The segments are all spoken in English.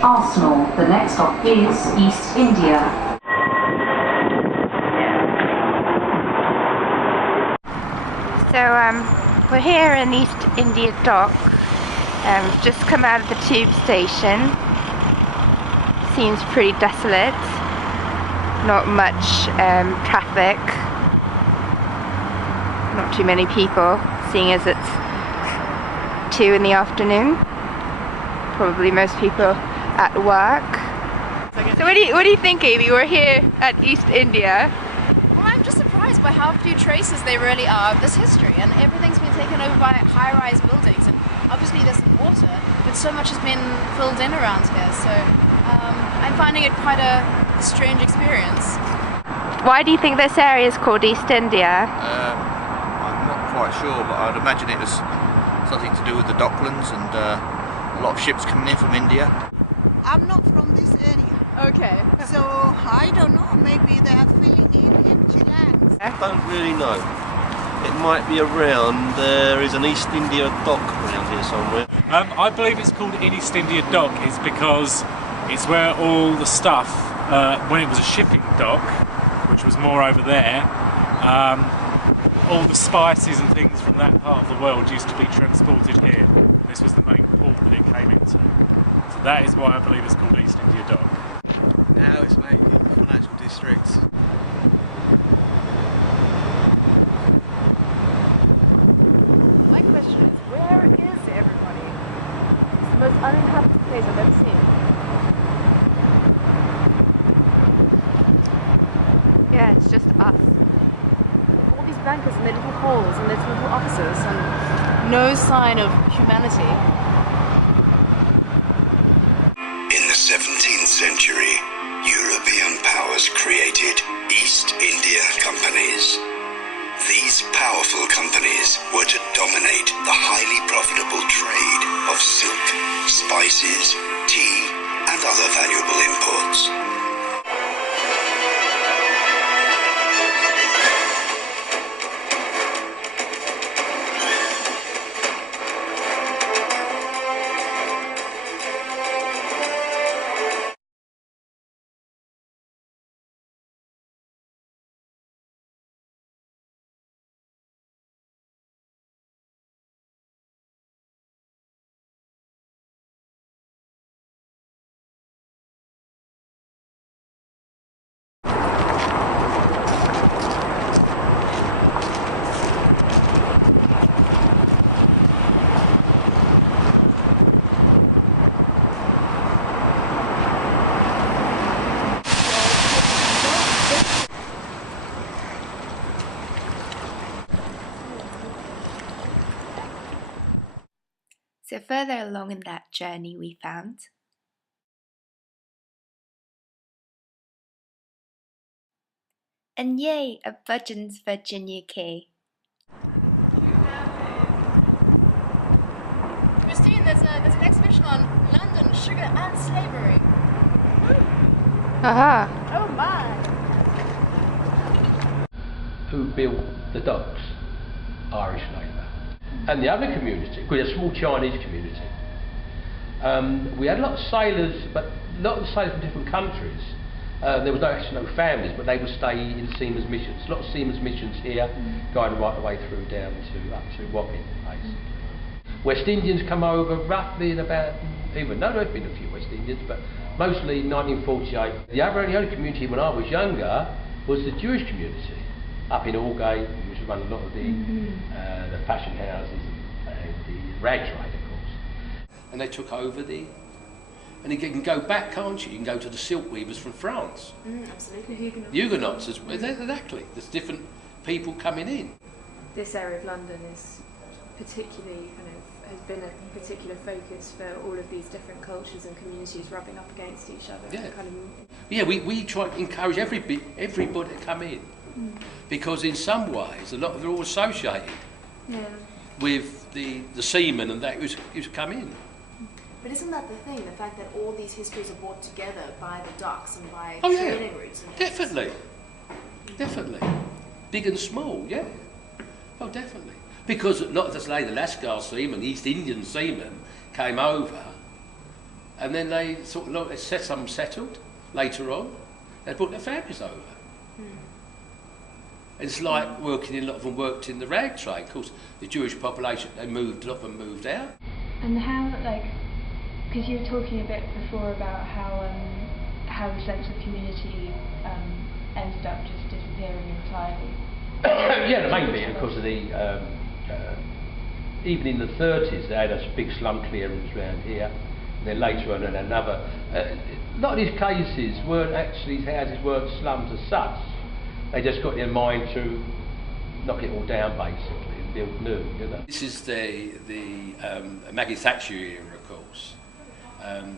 Arsenal. The next stop is East India. So we're here in East India Dock. Just come out of the tube station. Seems pretty desolate. Not much traffic. Not too many people, seeing as it's 2 in the afternoon. Probably most people at work. So what do you think, Amy? We're here at East India. Well, I'm just surprised by how few traces there really are of this history, and everything's been taken over by high-rise buildings, and obviously there's water, but so much has been filled in around here, so I'm finding it quite a strange experience. Why do you think this area is called East India? I'm not quite sure, but I'd imagine it was something to do with the Docklands and a lot of ships coming in from India. I'm not from this area. Okay. So I don't know, maybe they are filling in empty lands. I don't really know. It might be around, there is an East India dock around here somewhere. I believe it's called East India Dock is because it's where all the stuff, when it was a shipping dock, which was more over there, all the spices and things from that part of the world used to be transported here. This was the main port that it came into. So that is why I believe it's called East India Dock. Now it's mainly the financial districts. My question is, where is everybody? It's the most uninhabited place I've ever seen. Yeah, it's just us. All these bankers in their little holes and their little offices, and no sign of humanity. In the 17th century, European powers created East India companies. These powerful companies were to dominate the highly profitable trade of silk, spices, tea, and other valuable imports. So further along in that journey we found and yay, a Budgeon's Virginia Key. Christine, there's an exhibition on London, sugar and slavery. Aha! Oh my! Who built the docks? Irish labour. And the other community, we had a small Chinese community. We had a lot of sailors, but a lot of sailors from different countries. There was actually no families, but they would stay in seamen's missions. A lot of seamen's missions here, going right the way through down to up to Wapping, basically. West Indians come over roughly in about, even though there's been a few West Indians, but mostly 1948. The only community when I was younger was the Jewish community up in Aldgate, which run a lot of the fashion houses and the rag trade, of course. And they took over and you can go back, can't you? You can go to the silk weavers from France. Absolutely. Huguenots. Huguenots, exactly. There's different people coming in. This area of London is particularly has been a particular focus for all of these different cultures and communities rubbing up against each other. Yeah. Yeah, we try to encourage everybody to come in. Because in some ways, they're all associated with the seamen and that who's come in. But isn't that the thing, the fact that all these histories are brought together by the docks and by Oh, trading routes? And definitely. Big and small, yeah. Oh, definitely. Because, not to say the Lascar seamen, the East Indian seamen came over And then they sort of look, some settled later on. They brought their families over. It's like a lot of them worked in the rag trade. Of course, the Jewish population, a lot of them moved out. And how, because you were talking a bit before about how the sense of community ended up just disappearing entirely. Yeah, the main bit because of the, even in the 30s, they had a big slum clearance around here. And then later on, another. A lot of these cases weren't actually, these houses weren't slums as such. They just got their mind to knock it all down basically and build new, you know. This is the Maggie Thatcher era, of course,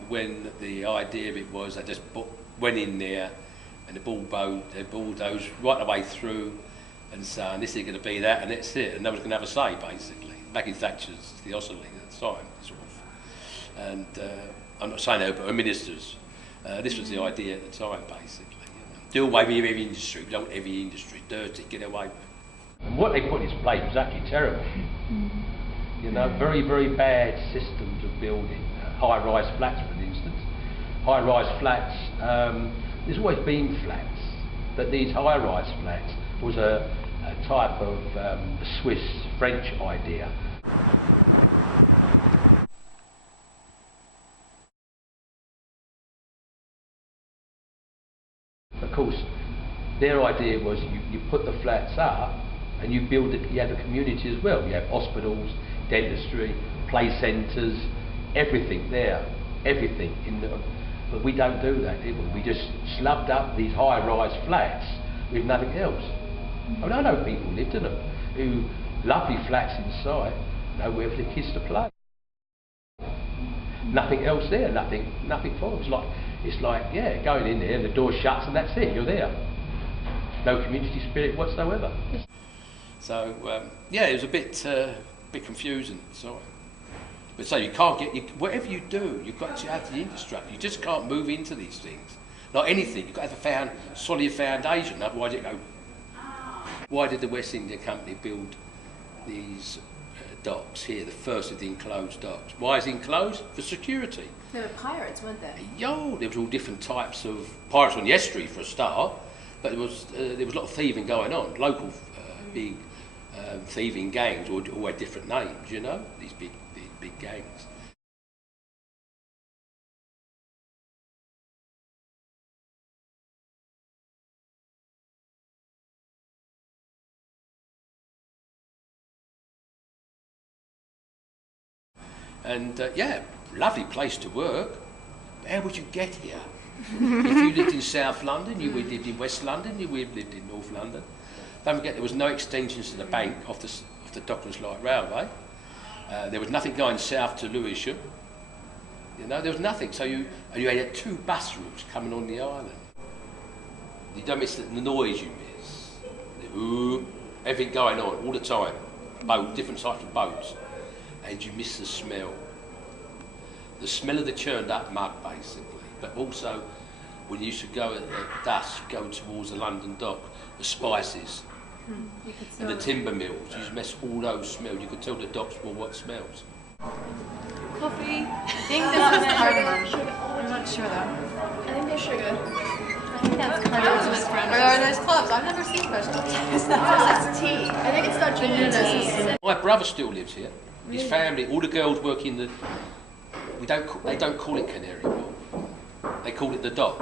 when the idea of it was they just went in there and they bulldozed right the way through and saying this is going to be that and that's it, and no one's going to have a say basically. Maggie Thatcher's the Theophilus at the time, sort of. And I'm not saying that, but her ministers, this was the idea at the time basically. Do away with heavy industry, we don't want heavy industry, dirty, get away with it. And what they put in place was actually terrible. You know, very, very bad systems of building. High-rise flats, for instance. High-rise flats, there's always been flats, but these high-rise flats was a type of Swiss-French idea. Of course, their idea was you put the flats up and you build it, you have a community as well. You have hospitals, dentistry, play centres, everything there, everything. But we don't do that, do we? We just slubbed up these high-rise flats with nothing else. I mean, I know people who lived in them, who lovely flats inside, nowhere for the kids to play. Nothing else there, nothing for them. It's like, yeah, going in there and the door shuts and that's it, you're there. No community spirit whatsoever. So, yeah, it was a bit confusing, sorry. But so you can't whatever you do, you've got to have the infrastructure. You just can't move into these things. Like anything, you've got to have a solid foundation, otherwise it go. Why did the West India Company build these docks here, the first of the enclosed docks? Why is it enclosed? For security. They were pirates, weren't they? Yo, there was all different types of pirates on the estuary for a start, but there was a lot of thieving going on. Local big thieving gangs all had different names, you know, these big gangs. And yeah, lovely place to work. How would you get here? If you lived in South London, you would have lived in West London, you would have lived in North London. Don't forget there was no extensions to the bank off the Docklands Light Railway. There was nothing going south to Lewisham. You know, there was nothing. So you had 2 bus routes coming on the island. You don't miss the noise you miss. Everything going on all the time. Different types of boats. And you miss the smell. The smell of the churned up mud, basically. But also, when you used to go at dusk, go towards the London dock, the spices and the timber mills, you used to miss all those smells. You could tell the docks were what smells. Coffee. I think this is cardamom. I'm not sure though. I think there's sugar. I think that's cardamom. Are those clubs? I've never seen those clubs. That's tea. I think it's not ginger tea. My brother still lives here. His family, all the girls work in the. They don't call it Canary Wharf. They call it the dock.